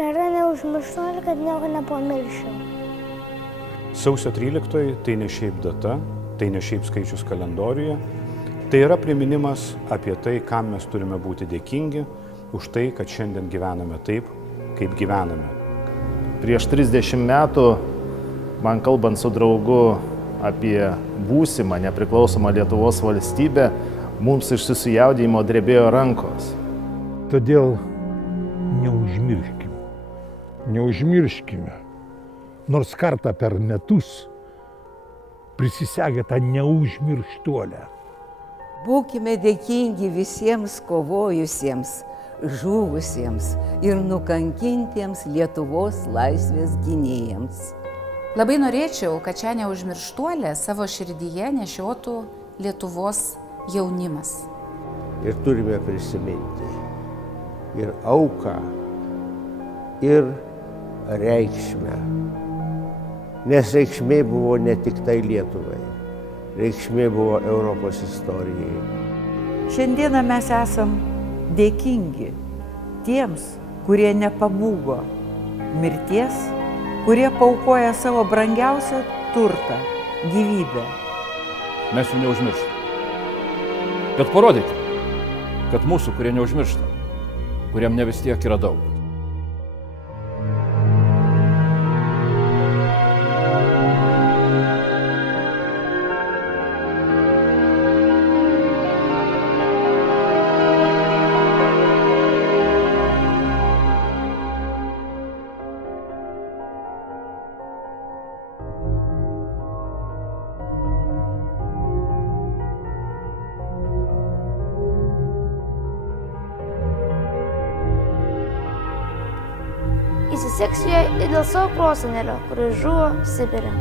Yra neužmirštuolė, kad nieko nepamirščiau. Sausio 13 tai ne šiaip data, tai ne šiaip skaičius kalendoriuje, tai yra priminimas apie tai, kam mes turime būti dėkingi už tai, kad šiandien gyvename taip, kaip gyvename. Prieš 30 metų, man kalbant su draugu apie būsimą nepriklausomą Lietuvos valstybę, mums iš susijaudinimo drebėjo rankos. Todėl neužmirškime, nors kartą per metus prisisegę tą neužmirštuolę. Būkime dėkingi visiems kovojusiems, žuvusiems ir nukankintiems Lietuvos laisvės gynėjams. Labai norėčiau, kad šią neužmirštuolę savo širdyje nešiotų Lietuvos jaunimas. Ir turime prisiminti ir auką, ir reikšmę. Nes reikšmė buvo ne tik tai Lietuvai, reikšmė buvo Europos istorijai. Šiandieną mes esam dėkingi tiems, kurie nepabūgo mirties, kurie paaukoja savo brangiausią turtą, gyvybę. Mes jų neužmirštam. Bet parodykime, kad mūsų, kurie neužmiršta, kuriam ne vis tiek yra daug. Įsiseksiu ją ir dėl savo prosenelio, kuris žuvo Sibire.